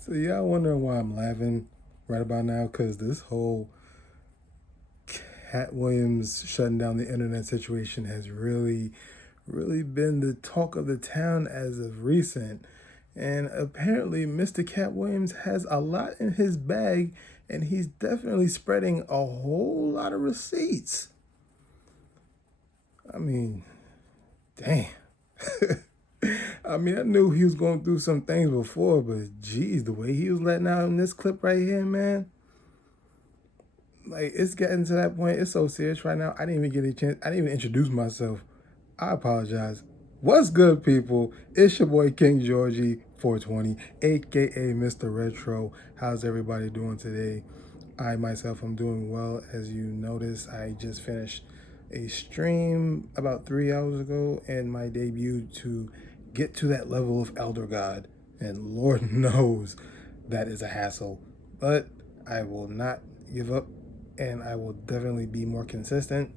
So y'all wondering why I'm laughing right about now? Because this whole Katt Williams shutting down the internet situation has really been the talk of the town as of recent. And apparently, Mr. Katt Williams has a lot in his bag, and he's definitely spreading a whole lot of receipts. I mean, damn. I mean, I knew he was going through some things before, but geez, the way he was letting out in this clip right here, man. Like, it's getting to that point. It's so serious right now. I didn't even get a chance. I didn't even introduce myself. I apologize. What's good, people? It's your boy King Georgie 420, aka Mr. Retro. How's everybody doing today? I myself am doing well. As you notice, I just finished a stream about 3 hours ago and my debut to get to that level of Elder God. And Lord knows that is a hassle. But I will not give up, and I will definitely be more consistent.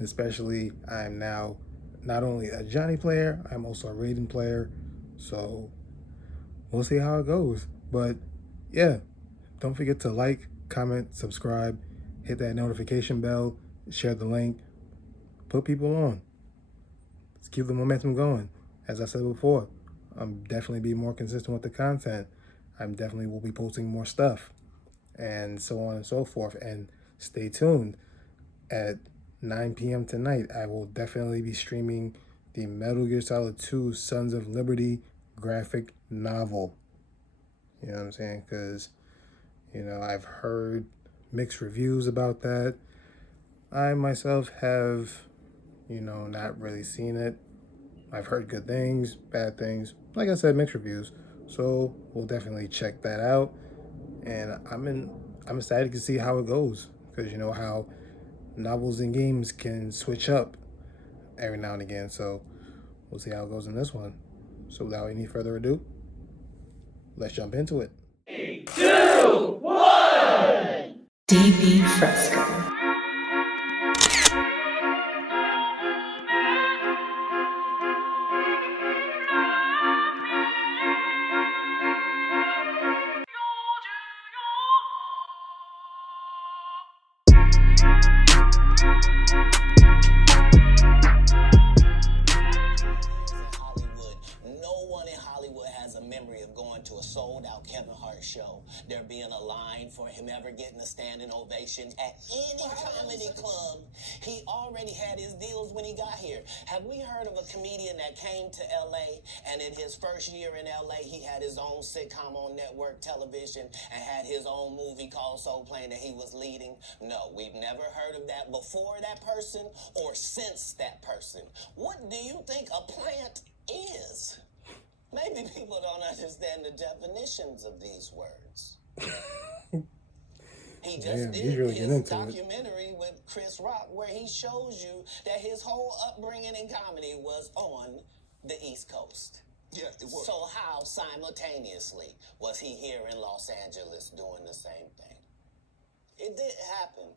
Especially, I'm now not only a Johnny player, I'm also a Raiden player. So we'll see how it goes. But yeah, don't forget to like, comment, subscribe, hit that notification bell, share the link, put people on. Let's keep the momentum going. As I said before, I'm definitely being more consistent with the content. I'm definitely will be posting more stuff, and so on and so forth. And stay tuned. At 9 p.m. tonight, I will definitely be streaming the Metal Gear Solid 2 Sons of Liberty graphic novel. You know what I'm saying? Because, I've heard mixed reviews about that. I myself have, not really seen it. I've heard good things, bad things. Like I said, mixed reviews. So we'll definitely check that out. And I'm excited to see how it goes. Because you know how novels and games can switch up every now and again. So we'll see how it goes in this one. So without any further ado, let's jump into it. 3, 2, 1! DB FRESCO. To a sold-out Kevin Hart show, there being a line for him ever getting a standing ovation at any comedy club. He already had his deals when he got here. Have we heard of a comedian that came to LA and in his first year in LA he had his own sitcom on network television and had his own movie called Soul Plane that he was leading? No, we've never heard of that before that person or since that person. What do you think a plant is? Maybe people don't understand the definitions of these words. He just did really his documentary with Chris Rock where he shows you that his whole upbringing in comedy was on the East Coast. Yeah, it was. So how simultaneously was he here in Los Angeles doing the same thing? It didn't happen.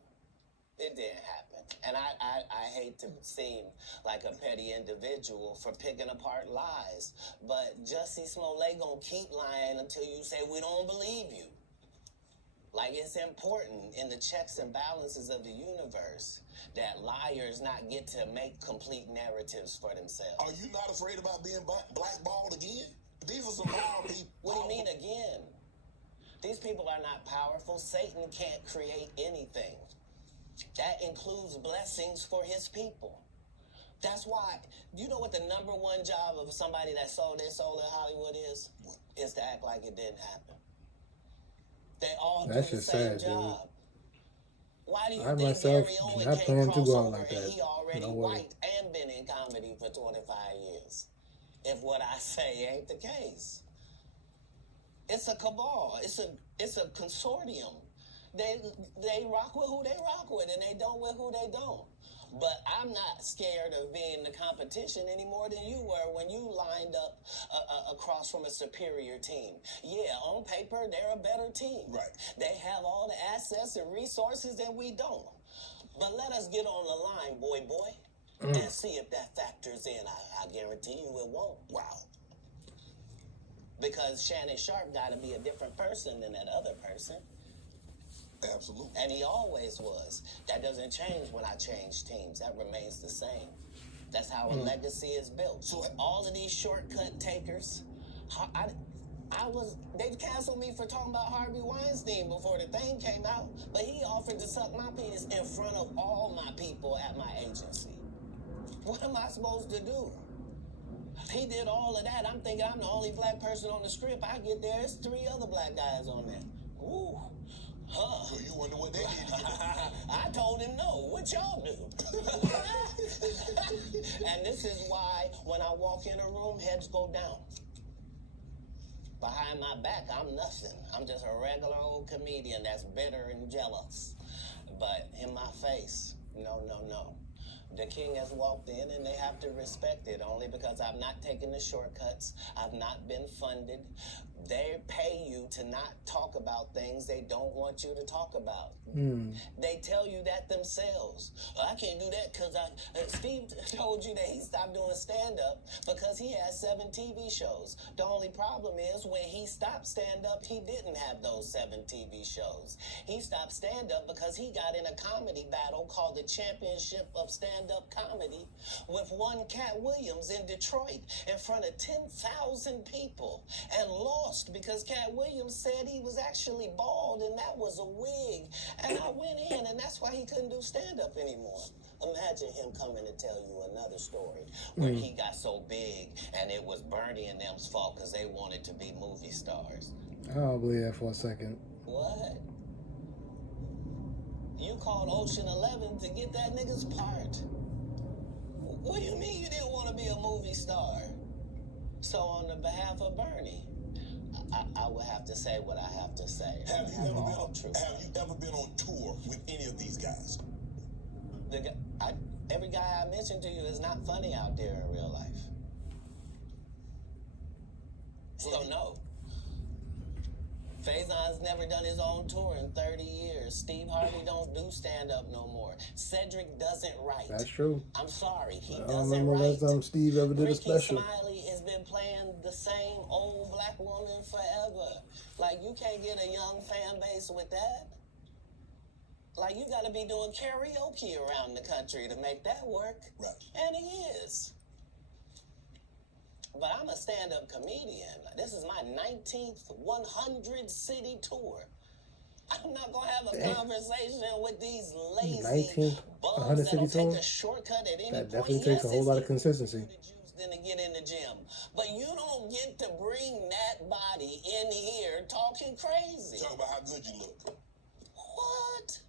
It didn't happen. And I hate to seem like a petty individual for picking apart lies, but Jussie Smollett gonna keep lying until you say we don't believe you. Like, it's important in the checks and balances of the universe that liars not get to make complete narratives for themselves. Are you not afraid about being blackballed again? These are some powerful people. What do you mean again? These people are not powerful. Satan can't create anything. That includes blessings for his people. That's why, you know what the number one job of somebody that sold their soul in Hollywood is? Is to act like it didn't happen. They all do the same job. Dude. Why do you I think myself Gary do Owen not can't plan to cross go out over like and that. he already No way. white and been in comedy for 25 years? If what I say ain't the case. It's a cabal. It's a consortium. They rock with who they rock with, and they don't with who they don't. But I'm not scared of being the competition any more than you were when you lined up across from a superior team. Yeah, on paper, they're a better team. Right. They have all the assets and resources that we don't. But let us get on the line, boy. and see if that factors in. I guarantee you it won't. Wow. Because Shannon Sharpe got to be a different person than that other person. Absolutely. And he always was. That doesn't change when I change teams. That remains the same. That's how a legacy is built. So all of these shortcut takers, they canceled me for talking about Harvey Weinstein before the thing came out, but he offered to suck my penis in front of all my people at my agency. What am I supposed to do? He did all of that. I'm thinking I'm the only black person on the script. I get there, there's 3 other black guys on there. Ooh. Huh. So you wonder what they did to you? I told him no. What y'all do? And this is why when I walk in a room, heads go down. Behind my back, I'm nothing. I'm just a regular old comedian that's bitter and jealous. But in my face, no. The king has walked in and they have to respect it only because I've not taken the shortcuts. I've not been funded. They pay you to not talk about things they don't want you to talk about. They tell you that themselves. I can't do that because Steve told you that he stopped doing stand-up because he had 7 TV shows. The only problem is when he stopped stand-up, he didn't have those 7 TV shows. He stopped stand-up because he got in a comedy battle called the Championship of Stand-Up Comedy with one Katt Williams in Detroit in front of 10,000 people and lost because Katt Williams said he was actually bald and that was a wig. And I went in and that's why he couldn't do stand-up anymore. Imagine him coming to tell you another story where he got so big and it was Bernie and them's fault because they wanted to be movie stars. I don't believe that for a second. What? You called Ocean 11 to get that nigga's part. What do you mean you didn't want to be a movie star? So on the behalf of Bernie, I would have to say what I have to say. Have you ever been on tour with any of these guys? Every guy I mentioned to you is not funny out there in real life. So no. Faison's never done his own tour in 30 years. Steve Harvey don't do stand-up no more. Cedric doesn't write. That's true. I'm sorry, he I doesn't don't remember write. last time Steve ever did a Ricky special. Smiley has been playing the same old black woman forever. Like, you can't get a young fan base with that. Like, you got to be doing karaoke around the country to make that work. Right. And he is. But I'm a stand-up comedian. This is my 19th 100-city tour. I'm not going to have a conversation with these lazy 19th bums that'll 100-city tour? take a shortcut at any That point. definitely takes a whole lot of consistency. Than to get in the gym. But you don't get to bring that body in here talking crazy. Talk about how good you look. What?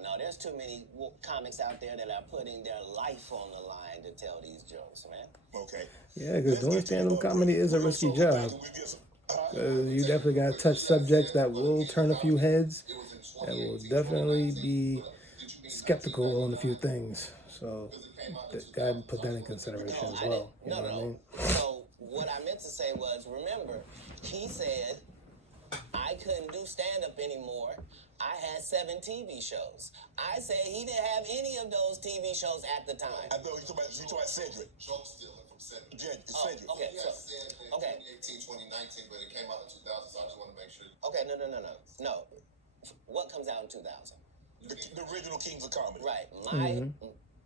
No, there's too many comics out there that are putting their life on the line to tell these jokes, man. Okay. Yeah, because doing stand-up comedy is a risky job. You definitely got to touch subjects that will turn a few heads and will definitely be skeptical on a few things. So, got to put that in consideration as well. You know what I mean? So, what I meant to say was, remember, he said I couldn't do stand-up anymore. I had 7 TV shows. I said he didn't have any of those TV shows at the time. I thought you talking about Cedric. Joke stealing from Cedric. Cedric. Okay, He so, had said in okay. 2018, 2019, but it came out in 2000, so I just want to make sure. Okay, no. What comes out in 2000? The original Kings of Comedy. Right.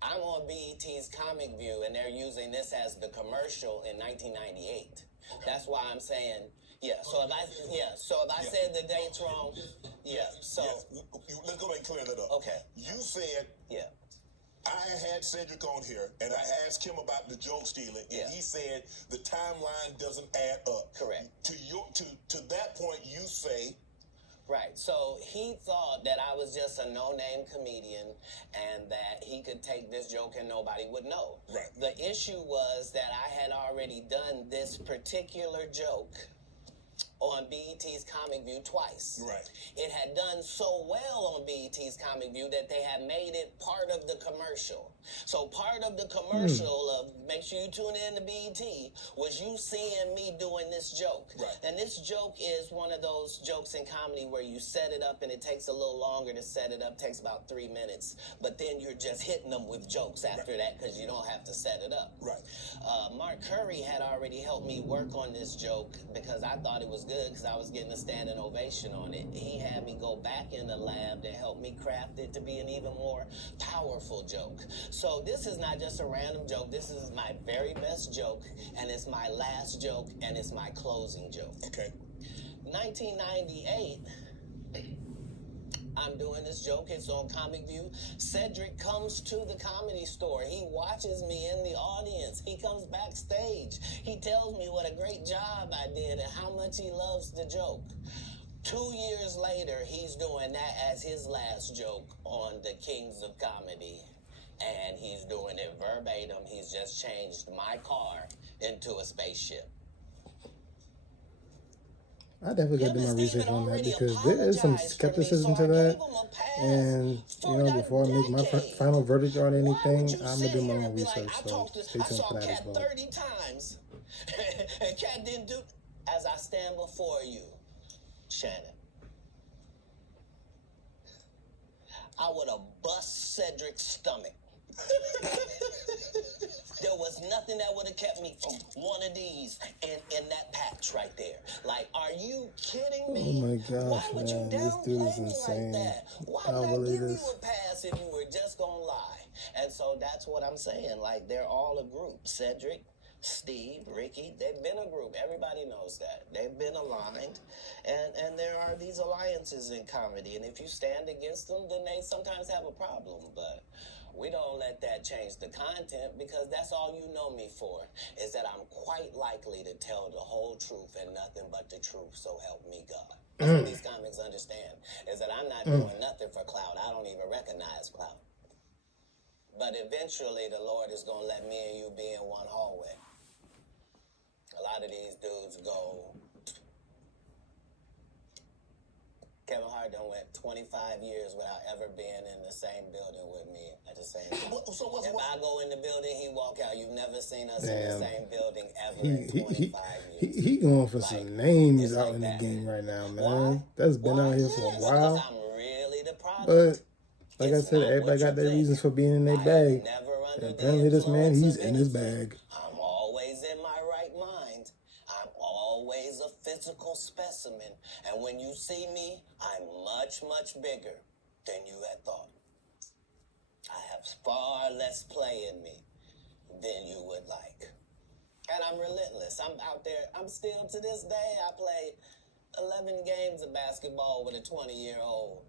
I'm on BET's Comic View, and they're using this as the commercial in 1998. Okay. That's why I'm saying, So if I said the dates wrong, So let's go back and clear that up. Okay. You said I had Cedric on here, and I asked him about the joke stealing, and he said the timeline doesn't add up. Correct. To that point, you say. Right. So he thought that I was just a no-name comedian and that he could take this joke and nobody would know. Right. The issue was that I had already done this particular joke on BET's Comic View twice. Right. It had done so well on BET's Comic View that they had made it part of the commercial. So part of the commercial of make sure you tune in to BET was you seeing me doing this joke. Right. And this joke is one of those jokes in comedy where you set it up and it takes a little longer to set it up, takes about 3 minutes. But then you're just hitting them with jokes after that because you don't have to set it up. Right. Mark Curry had already helped me work on this joke because I thought it was good because I was getting a standing ovation on it. He had me go back in the lab to help me craft it to be an even more powerful joke. So this is not just a random joke. This is my very best joke, and it's my last joke, and it's my closing joke. Okay. 1998, I'm doing this joke. It's on Comic View. Cedric comes to the Comedy Store. He watches me in the audience. He comes backstage. He tells me what a great job I did and how much he loves the joke. 2 years later, he's doing that as his last joke on the Kings of Comedy. And he's doing it verbatim. He's just changed my car into a spaceship. I definitely got to do my research on that because there is some skepticism to that. And, you know, before I make my final verdict on anything, I'm going to do my own research. So stay tuned for that as well. I saw Katt 30 times. And Katt didn't do as I stand before you, Shannon. I would have bust Cedric's stomach. There was nothing that would have kept me from one of these in that patch right there. Like, are you kidding me? Oh my gosh, Why would you man, this dude is downplay me insane. like that? Why How would I will give it you is? a pass if you were just gonna lie? And so that's what I'm saying. Like, they're all a group. Cedric, Steve, Ricky, they've been a group. Everybody knows that. They've been aligned. And there are these alliances in comedy. And if you stand against them, then they sometimes have a problem. But we don't let that change the content because that's all you know me for, is that I'm quite likely to tell the whole truth and nothing but the truth, so help me God. That's what these comics understand, is that I'm not doing nothing for clout. I don't even recognize clout. But eventually the Lord is going to let me and you be in one hallway. A lot of these dudes go... Kevin Hart done went 25 years without ever being in the same building with me at the same time. If I go in the building, he walk out. You've never seen us in the same building ever in 25 years. He going for some names out in the game right now, man. Why? That's been out here for a while. Because I'm really the product. But like I said, everybody got their reasons for being in their bag. And apparently this man, he's in his bag. I'm always in my right mind. I'm always a physical specimen. And when you see me, I'm much, much bigger than you had thought. I have far less play in me than you would like. And I'm relentless. I'm out there. I'm still, to this day, I play 11 games of basketball with a 20-year-old.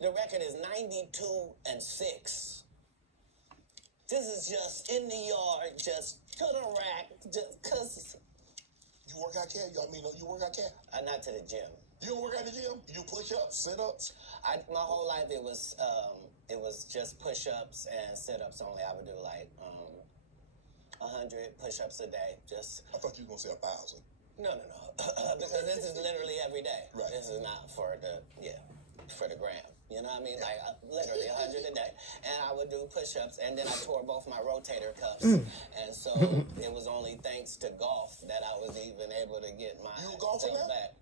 The record is 92-6. This is just in the yard, just to the rack, just because. You work out, Cat? I mean, you work out, Cat? Not to the gym. You don't work out at the gym? You do push-ups, sit-ups? My whole life it was just push-ups and sit-ups only. I would do like 100 push-ups a day. Just. I thought you were gonna say 1,000. No, because this is literally every day. Right. This is not for the gram. You know what I mean? Like, literally 100 a day. And I would do push-ups, and then I tore both my rotator cuffs. And so it was only thanks to golf that I was even able to get my stuff back.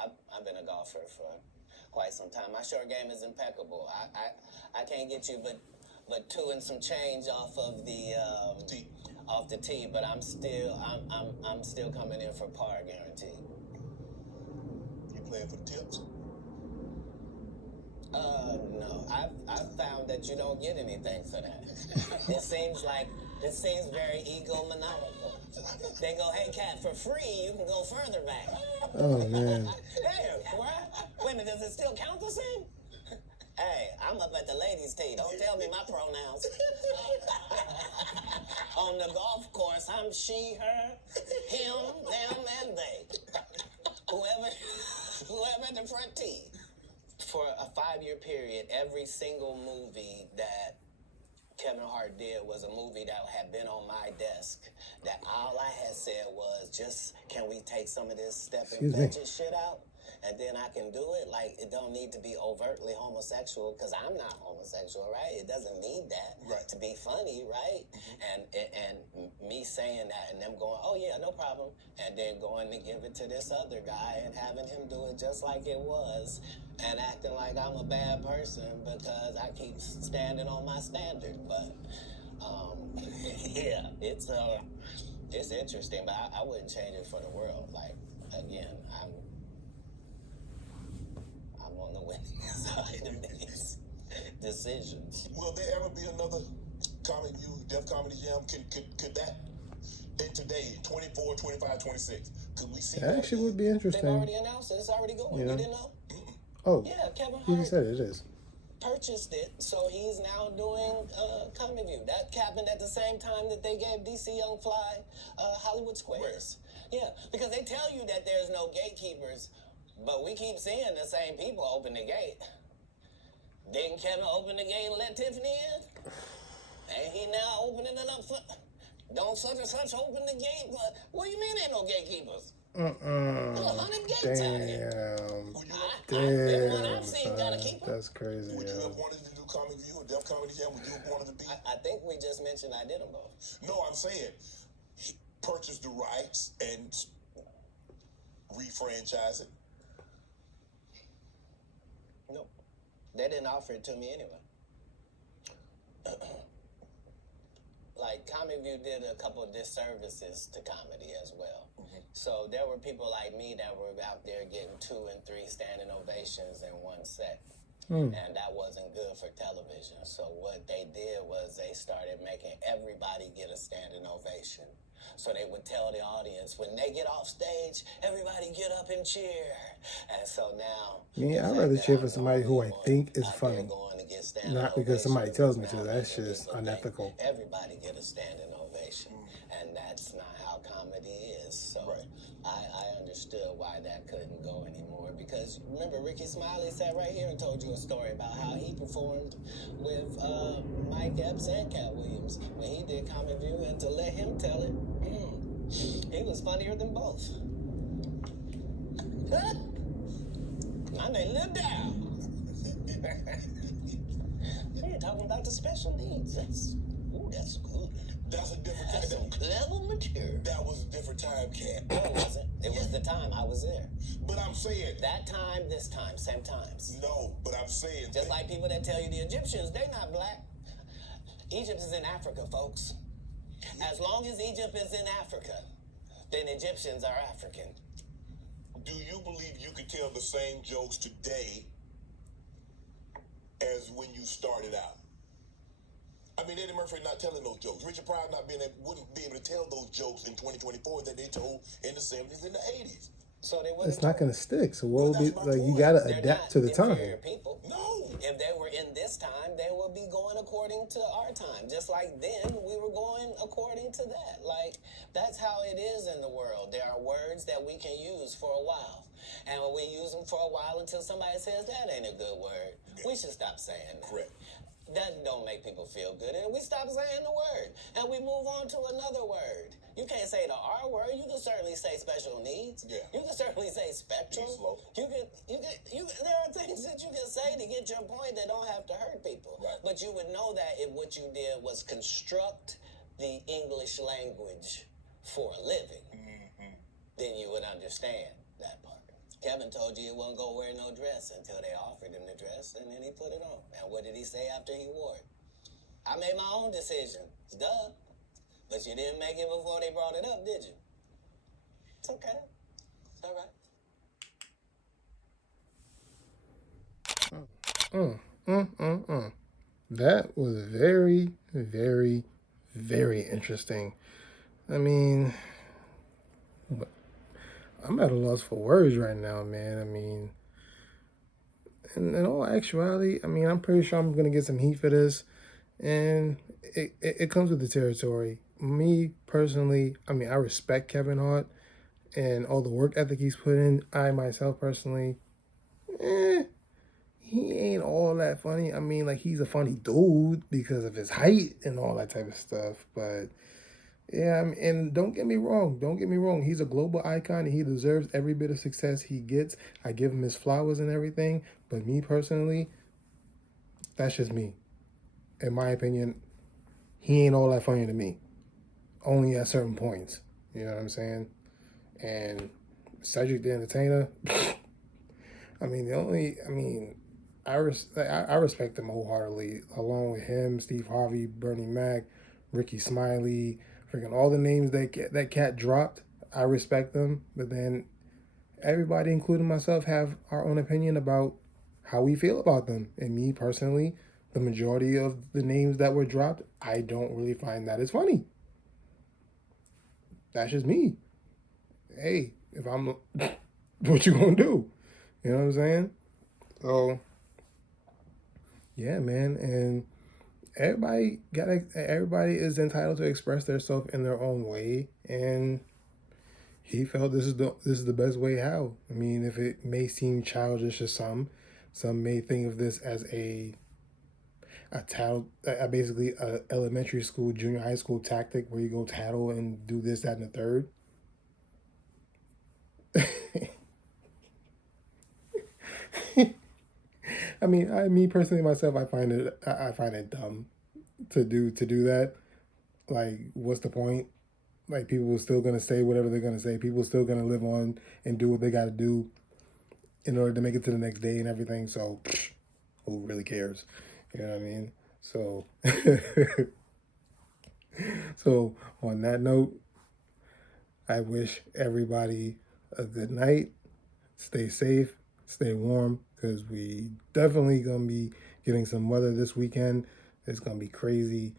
I've been a golfer for quite some time. My short game is impeccable. I can't get you but 2 and some change off of the tee, but I'm still coming in for par guaranteed. You playing for the tips? No. I've found that you don't get anything for that. It seems very egomaniacal. They go, hey, Cat, for free, you can go further back. Oh, man. Hey, wait a minute, does it still count the same? Hey, I'm up at the ladies' tee. Don't tell me my pronouns. On the golf course, I'm she, her, him, them, and they. Whoever at the front tee. For a 5-year period, every single movie that Kevin Hart did was a movie that had been on my desk. That all I had said was, just, can we take some of this step and fetch shit out? and then I can do it. Like, it don't need to be overtly homosexual, because I'm not homosexual, right? It doesn't need that to be funny, right? And me saying that and them going, oh yeah, no problem, and then going to give it to this other guy and having him do it just like it was, and acting like I'm a bad person because I keep standing on my standard. But yeah, it's interesting, but I wouldn't change it for the world. Like, again, I'm on the winning side of these decisions. Will there ever be another Comic View Def Comedy Jam? Could that, in today, 24, 25, 26, could we see That actually would be They've interesting. already announced it. It's already going. You know? You didn't know? Oh, Yeah, Kevin you Hart said it is. purchased it, so he's now doing Comic View. That happened at the same time that they gave DC Young Fly Hollywood Squares. Yeah, because they tell you that there's no gatekeepers, but we keep seeing the same people open the gate. Didn't Kevin open the gate and let Tiffany in? And he now opening it up for... Don't such and such open the gate, but what do you mean ain't no gatekeepers? 100 gates out here. Everyone I've seen got a keeper. That's crazy. Would you have wanted to do Comic View or Def Comedy Jam? Would you have wanted to be? I think we just mentioned I did them both. No, I'm saying he purchased the rights and refranchise it. No, they didn't offer it to me anyway. Like, Comic View did a couple of disservices to comedy as well. So there were people like me that were out there getting 2 and 3 standing ovations in one set. And that wasn't good for television. So what they did was they started making everybody get a standing ovation. So they would tell the audience, when they get off stage, everybody get up and cheer. And so now... Yeah, I'd rather cheer for somebody who I think is funny. Not because somebody tells me to. That's just unethical. Everybody get a standing ovation. And that's not how comedy is. So I understood why that couldn't go anymore. Because remember, Ricky Smiley sat right here and told you a story about how he performed with Mike Epps and Katt Williams when he did Comic View. And to let him tell it, he was funnier than both. My name lived down. You're talking about the special needs. That's good. That's a different time. That's some clever material. That was a different time, Cat. No, it wasn't. It was the time I was there. But I'm saying... That time, this time, same times. No, but I'm saying... Just like people that tell you the Egyptians, they're not black. Egypt is in Africa, folks. As long as Egypt is in Africa, then Egyptians are African. Do you believe you could tell the same jokes today as when you started out? I mean, Eddie Murphy not telling those jokes. Richard Pryor wouldn't be able to tell those jokes in 2024 that they told in the 70s and the 80s. So they It's not going to stick. So what will be like? You got to adapt to the time. People. No. If they were in this time, they would be going according to our time. Just like then, we were going according to that. Like, that's how it is in the world. There are words that we can use for a while. And when we use them for a while until somebody says that ain't a good word, we should stop saying that. Correct. That don't make people feel good. And we stop saying the word. And we move on to another word. You can't say the R word. You can certainly say special needs. Yeah. You can certainly say spectrum. You can, there are things that you can say to get your point that don't have to hurt people. Right. But you would know that if what you did was construct the English language for a living, then you would understand that part. Kevin told you he wasn't going to wear no dress until they offered him the dress, and then he put it on. And what did he say after he wore it? I made my own decision. Duh. But you didn't make it before they brought it up, did you? It's okay. It's all right. That was very, very, very interesting. I mean, I'm at a loss for words right now, man. I mean, in all actuality, I mean, I'm pretty sure I'm going to get some heat for this. And it comes with the territory. Me, personally, I mean, I respect Kevin Hart and all the work ethic he's put in. I, myself, personally, he ain't all that funny. I mean, like, he's a funny dude because of his height and all that type of stuff. But Yeah, and don't get me wrong. Don't get me wrong. He's a global icon, and he deserves every bit of success he gets. I give him his flowers and everything. But me personally, that's just me. In my opinion, he ain't all that funny to me. Only at certain points. You know what I'm saying? And Cedric the Entertainer. I mean, I respect them wholeheartedly, along with him, Steve Harvey, Bernie Mac, Ricky Smiley, freaking all the names that Cat dropped. I respect them, but then everybody, including myself, have our own opinion about how we feel about them. And me personally, the majority of the names that were dropped, I don't really find that as funny. That's just me. Hey, if I'm, what you gonna do? You know what I'm saying? So yeah, man, and everybody is entitled to express themselves in their own way, and he felt this is the best way how. I mean, if it may seem childish to some may think of this as basically a elementary school, junior high school tactic where you go tattle and do this, that, and the third. I mean, me personally, myself, I find it dumb to do that. Like, what's the point? Like, people are still gonna say whatever they're gonna say. People are still gonna live on and do what they got to do in order to make it to the next day and everything. So, who really cares? You know what I mean? So, so on that note, I wish everybody a good night. Stay safe, stay warm, because we definitely gonna be getting some weather this weekend. It's gonna be crazy,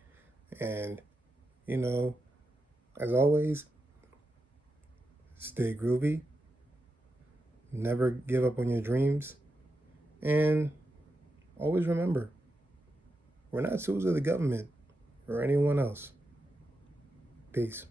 and you know, as always, stay groovy. Never give up on your dreams, and always remember, we're not tools of the government or anyone else. Peace.